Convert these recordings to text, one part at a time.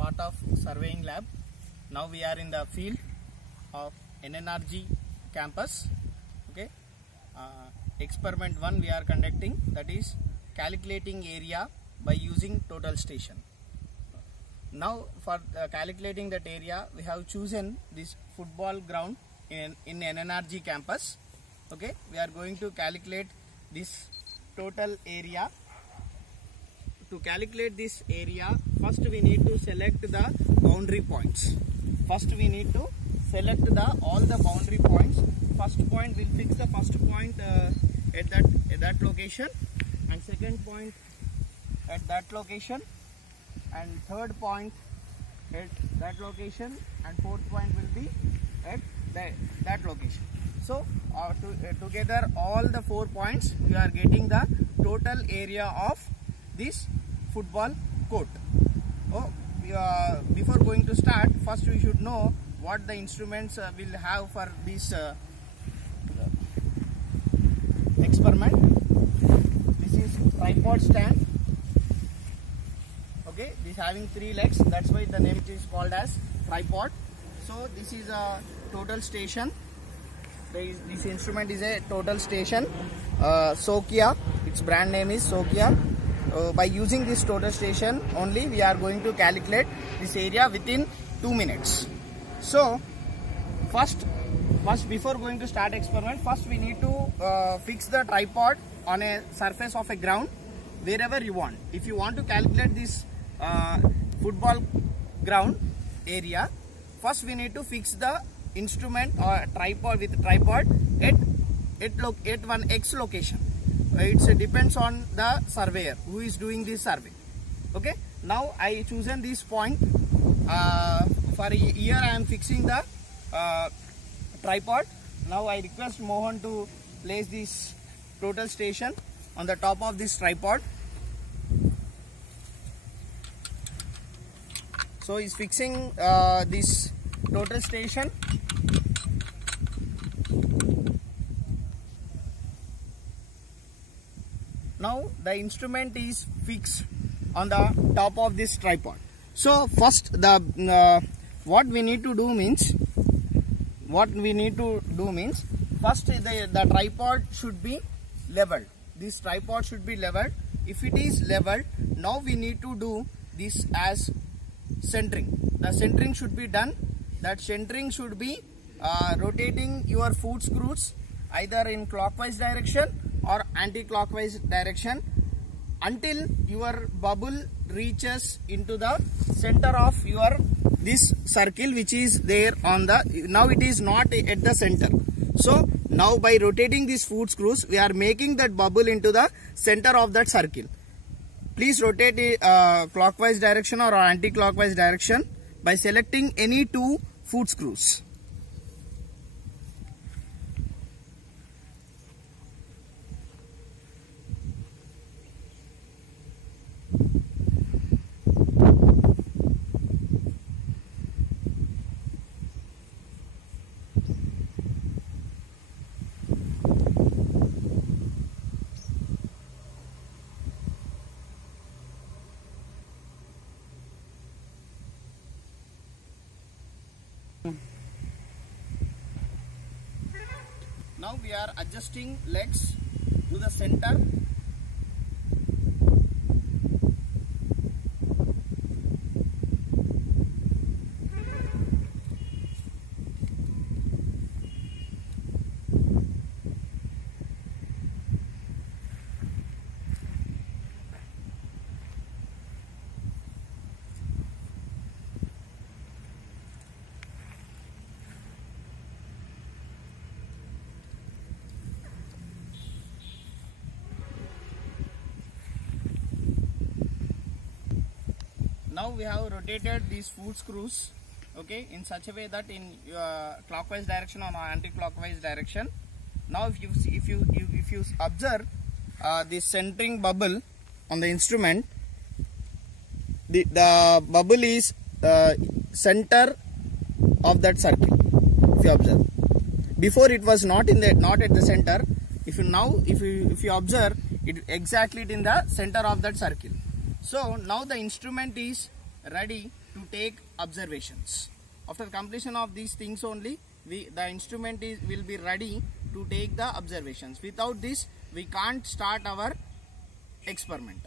part of surveying lab. Now we are in the field of NNRG campus. Okay, experiment 1 we are conducting, that is calculating area by using total station. Now for calculating that area, we have chosen this football ground in NNRG campus. Okay, we are going to calculate this total area. To calculate this area, first we need to select the boundary points. First we need to select all the boundary points. First point, we'll fix the first point at that location, and second point at that location, and third point at that location, and fourth point will be at that location. So together all the 4 points, we are getting the total area of this football court. Before going to start, first we should know what the instruments will have for this experiment. This is tripod stand. Okay, this having 3 legs, that's why the name is called as tripod. So this is a total station. This instrument is a total station, Sokia. Its brand name is Sokia. By using this total station only, we are going to calculate this area within 2 minutes. So first before going to start experiment, first we need to fix the tripod on a surface of a ground wherever you want. If you want to calculate this football ground area, first we need to fix the instrument or tripod with tripod at one X location. It depends on the surveyor who is doing this survey. Okay, now I chosen this point. For here I am fixing the tripod. Now I request Mohan to place this total station on the top of this tripod. So he is fixing this total station. Now the instrument is fixed on the top of this tripod. So first what we need to do means first the tripod should be leveled. This tripod should be leveled. If it is leveled, now we need to do this as centering. The centering should be done. That centering should be rotating your foot screws either in clockwise direction or anti-clockwise direction until your bubble reaches into the center of your this circle, which is there on the, now it is not at the center. So now by rotating these foot screws, we are making that bubble into the center of that circle. Please rotate it clockwise direction or anti-clockwise direction by selecting any 2 foot screws. Now we are adjusting legs to the center. Now we have rotated these foot screws, okay, in such a way that in clockwise direction or anti-clockwise direction. Now if you observe the centering bubble on the instrument, the bubble is center of that circle. If you observe, before it was not at the center. If you observe, it exactly in the center of that circle. So now the instrument is ready to to take observations. After completion of these things only, the instrument will be ready to take the observations. Without this, we can't start our experiment.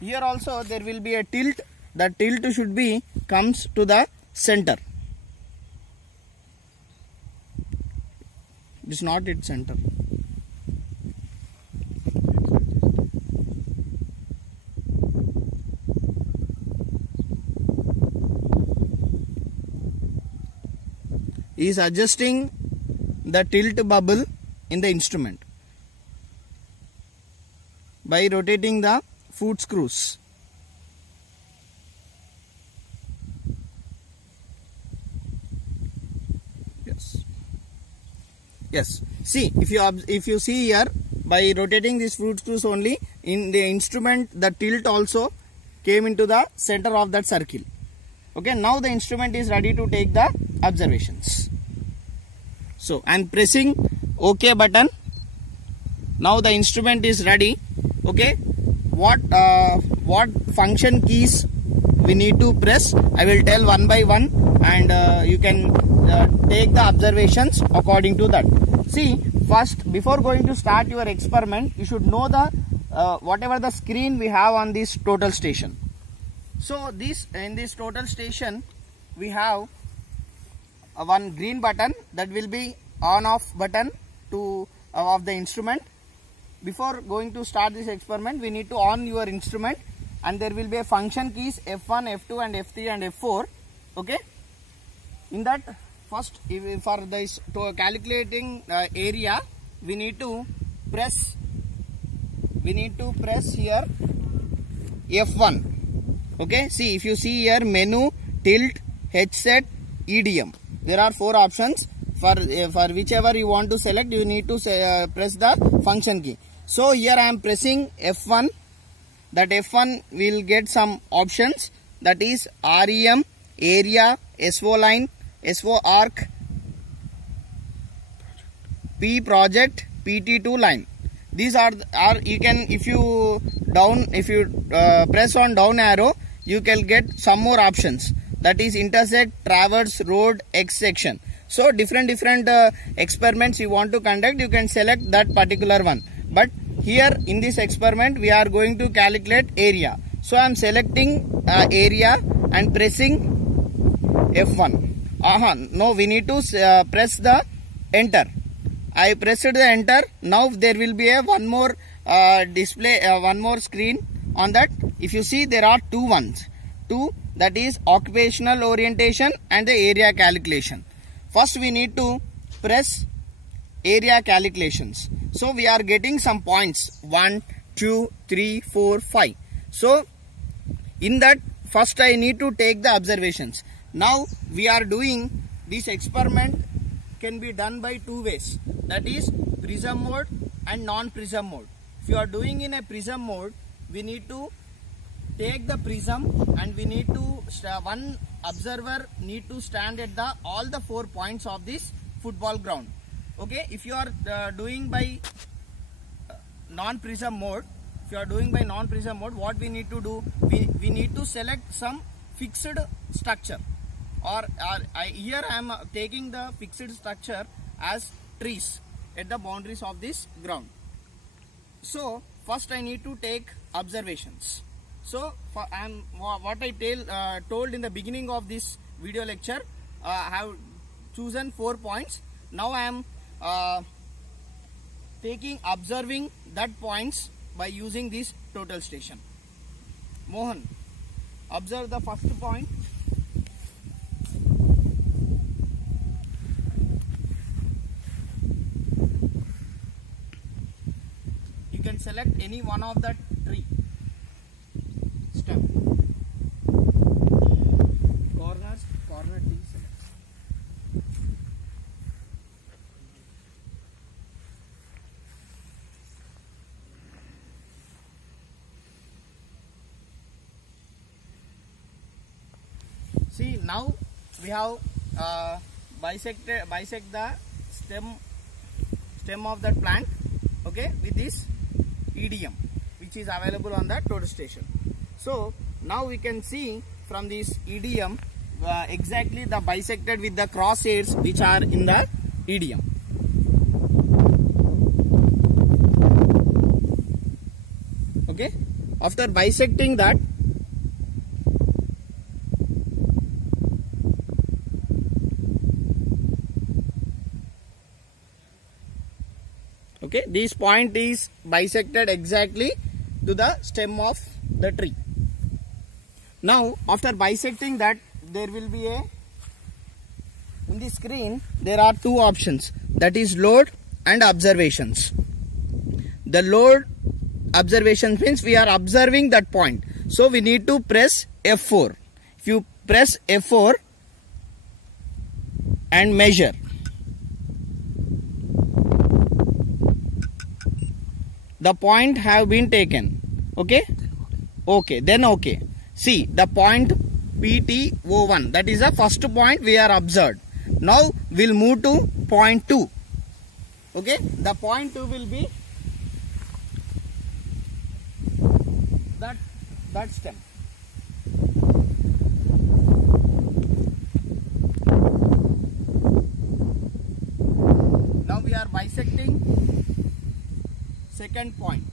Here also there will be a tilt. The tilt should be comes to the center. It is not its center. He is adjusting the tilt bubble in the instrument by rotating the foot screws. Yes. See, if you see here, by rotating these foot screws only, in the instrument the tilt also came into the center of that circle. Okay, now the instrument is ready to take the observations. So I am pressing OK button. Now the instrument is ready. Okay, what function keys we need to press, I will tell one by one, and you can take the observations according to that. See, first, before going to start your experiment, you should know the whatever the screen we have on this total station. So in this total station we have one green button that will be on off button to of the instrument. Before going to start this experiment, we need to on your instrument, and there will be a function keys F1, F2 and F3 and F4. Okay, in that first, for this to calculating area, we need to press here F1. Okay, see, if you see here, menu, tilt, H set, EDM, there are 4 options. For whichever you want to select, you need to press the function key. So here I am pressing F1. That F1 will get some options, that is REM, area, SO line, SO arc, P project, PT2 line. These are you can, if you press on down arrow, you can get some more options, that is intersect, traverse, road, X section. So different experiments you want to conduct, you can select that particular one. But here in this experiment we are going to calculate area. So I am selecting area and pressing F1. No, we need to press the enter. I pressed the enter. Now there will be a one more display, one more screen on that. If you see, there are two, that is occupational orientation and the area calculation. First we need to press area calculations. So we are getting some points 1, 2, 3, 4, 5. So in that, first I need to take the observations. Now we are doing this experiment can be done by 2 ways, that is prism mode and non-prism mode. If you are doing in a prism mode, we need to take the prism and we need to one observer need to stand at all the 4 points of this football ground. Okay, if you are doing by non-prism mode, what we need to do, we need to select some fixed structure, or here I am taking the fixed structure as trees at the boundaries of this ground. So first I need to take observations. So what I told in the beginning of this video lecture, I have chosen 4 points. Now I am observing that points by using this total station. Mohan, observe the first point. You can select any one of that tree stem. Corner tree select. See, now we have bisect the stem of that plant, okay, with this EDM, which which is available on the total station. So now we can see from this EDM exactly the bisected with the crosshairs which are in the EDM. Okay, after bisecting that, okay, this point is bisected exactly to the stem of the tree. Now after bisecting that, there will be in the screen there are two options, that is load and observations. The load observations means we are observing that point, so we need to press F4. If you press F4 and measure, the point have been taken. Okay, then okay. See the point PTO1, that is the first point we are observed. Now we'll move to point 2. Okay, the point 2 will be that stem. Now we are bisecting second point.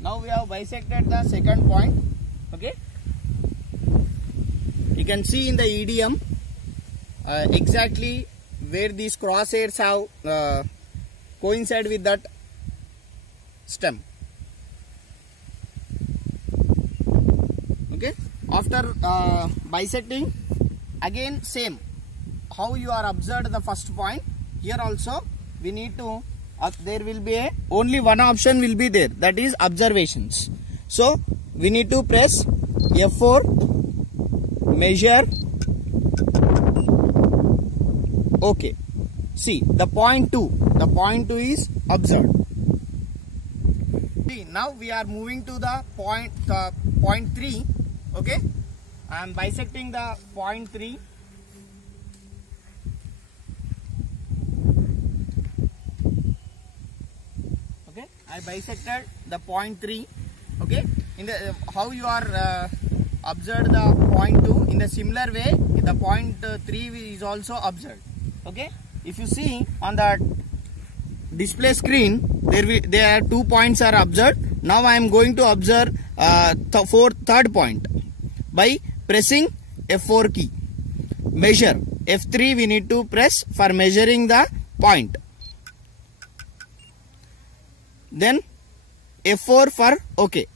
Now we have bisected the second point. Okay, you can see in the EDM exactly where these crosshairs have coincide with that stem. Okay, after bisecting, again same how you are observed the first point, here also we need to there will be only one option will be there, that is observations. So we need to press F4, measure. Okay, see the point 2 is observed. See, now we are moving to the point 3. Okay, I am bisecting the point 3. Okay, I bisected the point 3. Okay, in the how you are observed the point 2, in the similar way the point 3 is also observed. Okay, if you see on the display screen, there are 2 points are observed. Now I am going to observe third point by pressing F4 key. Measure F3 we need to press for measuring the point. Then F4 for OK.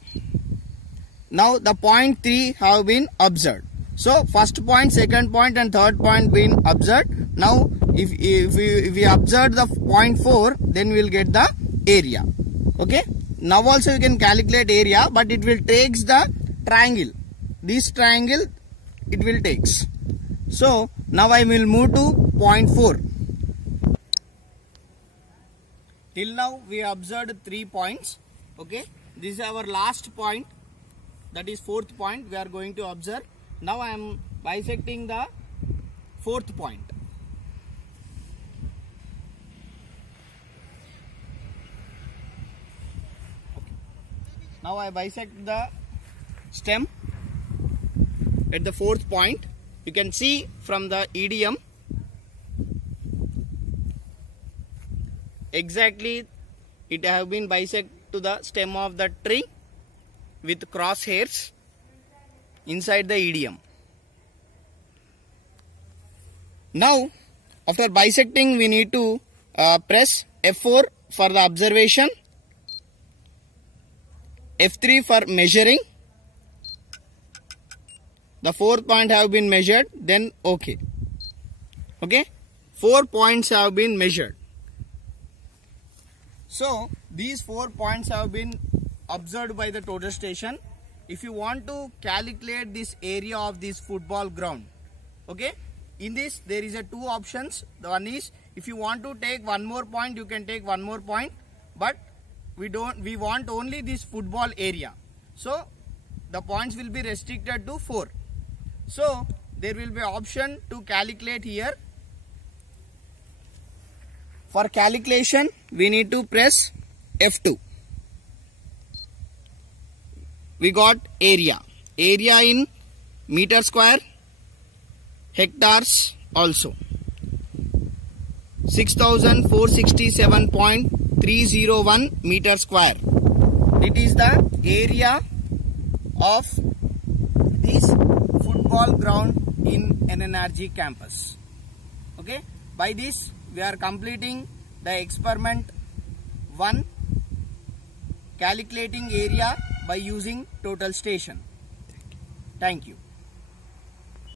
Now the point 3 have been observed. So first point, second point and third point been observed. Now if we observe the point 4, then we will get the area. Okay, now also you can calculate area, but it will takes the triangle. This triangle it will takes. So now I will move to point 4. Till now we observed 3 points. Okay, this is our last point, that is 4th point we are going to observe. Now I am bisecting the 4th point. Okay. Now I bisect the stem at the 4th point. You can see from the EDM exactly it have been bisected to the stem of the tree with crosshairs inside the EDM. Now after bisecting we need to press F4 for the observation, F3 for measuring. The 4th point have been measured, then OK. Okay, 4 points have been measured. So these 4 points have been observed by the total station. If you want to calculate this area of this football ground, okay, in this there is a 2 options. The one is If you want to take one more point, you can take one more point, but we want only this football area. So the points will be restricted to 4. So there will be option to calculate here. For calculation, we need to press F2. We got area in meter square, hectares also. 6467.301 meter square. It is the area of this football ground in NNRG campus. Okay, by this we are completing the experiment 1, calculating area by using total station. Thank you.